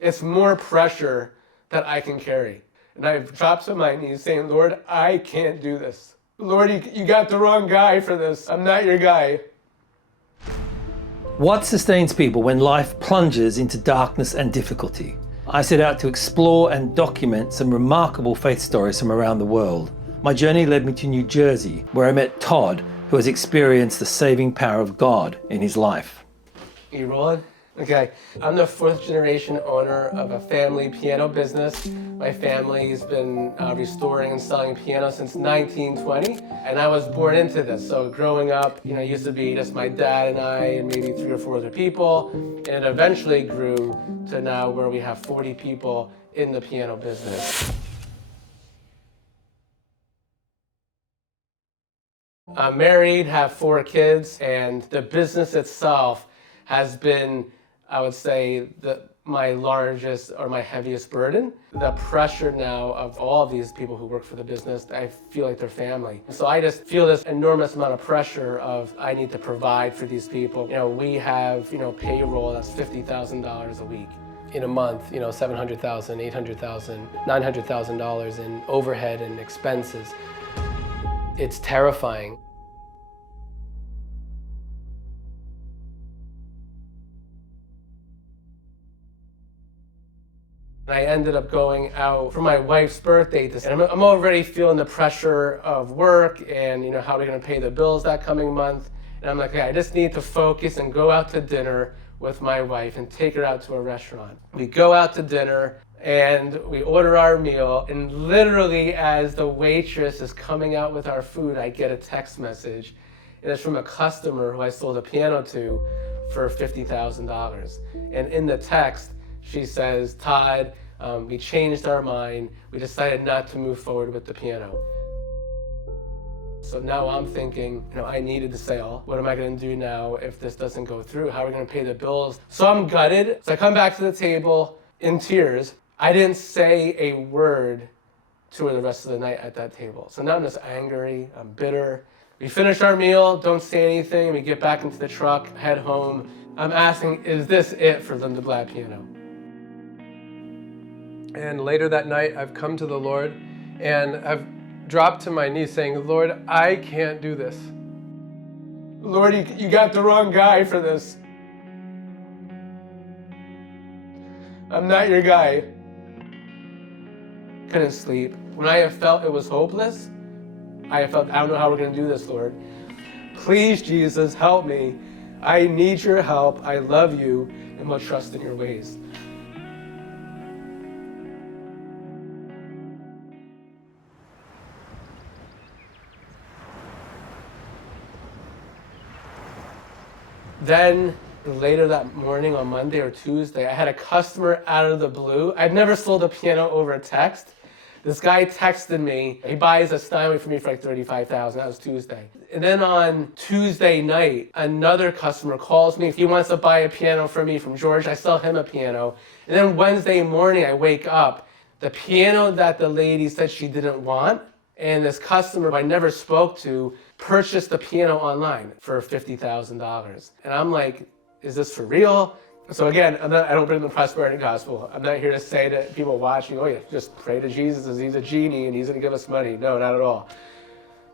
It's more pressure that I can carry. And I've dropped to my knees saying, Lord, I can't do this. Lord, you got the wrong guy for this. I'm not your guy. What sustains people when life plunges into darkness and difficulty? I set out to explore and document some remarkable faith stories from around the world. My journey led me to New Jersey, where I met Todd, who has experienced the saving power of God in his life. You rolling? Okay. I'm the fourth generation owner of a family piano business. My family's been restoring and selling pianos since 1920, and I was born into this. So growing up, it used to be just my dad and I and maybe 3 or 4 other people, and it eventually grew to now where we have 40 people in the piano business. I'm married, have 4 kids, and the business itself has been, I would say, my largest or my heaviest burden. The pressure now of all of these people who work for the business, I feel like they're family. So I just feel this enormous amount of pressure of I need to provide for these people. We have, payroll that's $50,000 a week. In a month, $700,000, $800,000, $900,000 in overhead and expenses. It's terrifying. I ended up going out for my wife's birthday, and I'm already feeling the pressure of work and how we're going to pay the bills that coming month. And I'm like, okay, I just need to focus and go out to dinner with my wife and take her out to a restaurant. We go out to dinner and we order our meal, and literally as the waitress is coming out with our food, I get a text message, and it's from a customer who I sold a piano to for $50,000. And in the text, she says, Todd, we changed our mind. We decided not to move forward with the piano. So now I'm thinking, I needed the sale. What am I going to do now if this doesn't go through? How are we going to pay the bills? So I'm gutted. So I come back to the table in tears. I didn't say a word to her the rest of the night at that table. So now I'm just angry. I'm bitter. We finish our meal, don't say anything. We get back into the truck, head home. I'm asking, is this it for Linda Blatt Piano? And later that night, I've come to the Lord and I've dropped to my knees saying, Lord, I can't do this. Lord, you got the wrong guy for this. I'm not your guy. Couldn't sleep. When I have felt it was hopeless, I have felt, I don't know how we're going to do this, Lord. Please, Jesus, help me. I need your help. I love you and will trust in your ways. Then later that morning on Monday or Tuesday, I had a customer out of the blue. I've never sold a piano over a text. This guy texted me. He buys a Steinway for me for like $35,000. That was Tuesday. And then on Tuesday night, another customer calls me. He wants to buy a piano for me from George. I sell him a piano. And then Wednesday morning, I wake up. The piano that the lady said she didn't want, and this customer I never spoke to purchased the piano online for $50,000. And I'm like, is this for real? So again, I don't bring the prosperity gospel. I'm not here to say to people watching, oh yeah, just pray to Jesus as he's a genie and he's gonna give us money. No, not at all.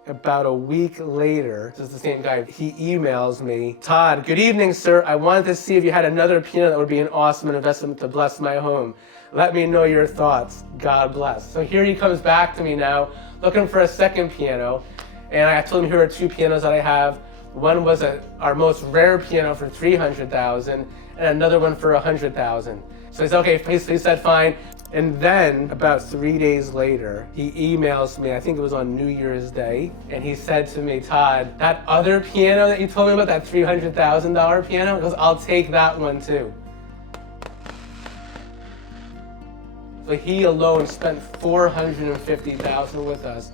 About a week later, this is the same guy, he emails me, Todd, good evening, sir. I wanted to see if you had another piano that would be an awesome investment to bless my home. Let me know your thoughts. God bless. So here he comes back to me now, looking for a second piano. And I told him here are 2 pianos that I have. One was our most rare piano for $300,000 and another one for $100,000. So he said, okay, he said fine. And then about 3 days later, he emails me, I think it was on New Year's Day, and he said to me, Todd, that other piano that you told me about, that $300,000 piano, he goes, I'll take that one too. So he alone spent $450,000 with us.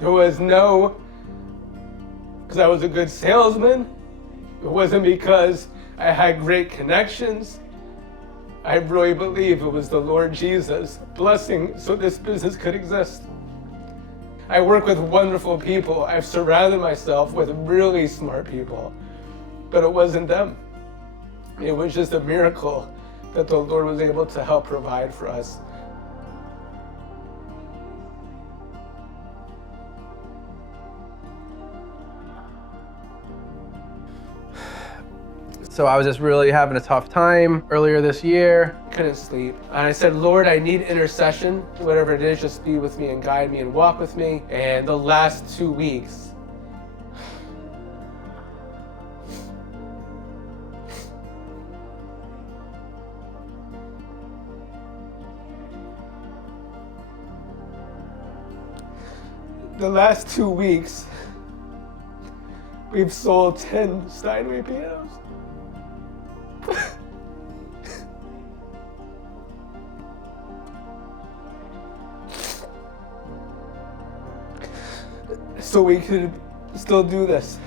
There was because I was a good salesman. It wasn't because I had great connections. I really believe it was the Lord Jesus blessing so this business could exist. I work with wonderful people. I've surrounded myself with really smart people. But it wasn't them. It was just a miracle that the Lord was able to help provide for us. So I was just really having a tough time earlier this year. Couldn't sleep. And I said, Lord, I need intercession. Whatever it is, just be with me and guide me and walk with me. And the last 2 weeks, we've sold 10 Steinway pianos. So we could still do this.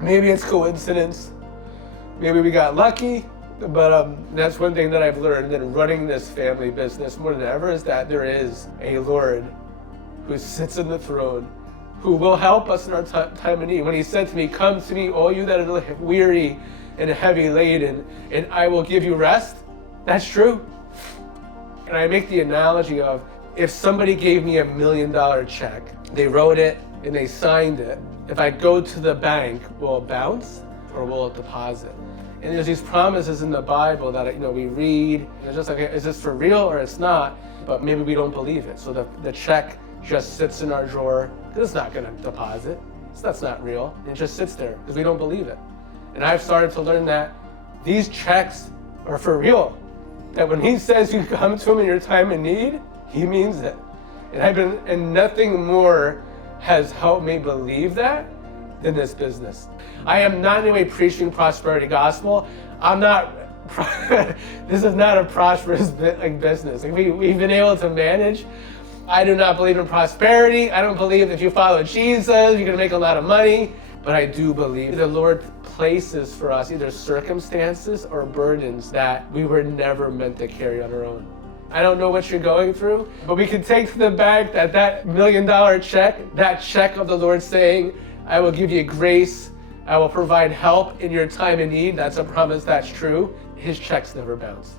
Maybe it's coincidence. Maybe we got lucky. But that's one thing that I've learned in running this family business more than ever, is that there is a Lord who sits in the throne, who will help us in our time of need. When he said to me, come to me, all you that are weary and heavy laden, and I will give you rest. That's true. And I make the analogy of, if somebody gave me $1 million check, they wrote it and they signed it. If I go to the bank, will it bounce or will it deposit? And there's these promises in the Bible that we read, and it's just like, is this for real or it's not? But maybe we don't believe it. So the check just sits in our drawer, because it's not going to deposit. So that's not real. It just sits there because we don't believe it. And I've started to learn that these checks are for real. That when he says you come to him in your time of need, he means it. And nothing more has helped me believe that than this business. I am not in any way preaching prosperity gospel. I'm not, this is not a prosperous business. Like we've been able to manage. I do not believe in prosperity. I don't believe if you follow Jesus, you're gonna make a lot of money. But I do believe the Lord places for us either circumstances or burdens that we were never meant to carry on our own. I don't know what you're going through, but we can take to the bank that $1 million check, that check of the Lord saying, I will give you grace, I will provide help in your time of need. That's a promise that's true. His checks never bounce.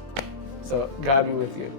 So God be with you.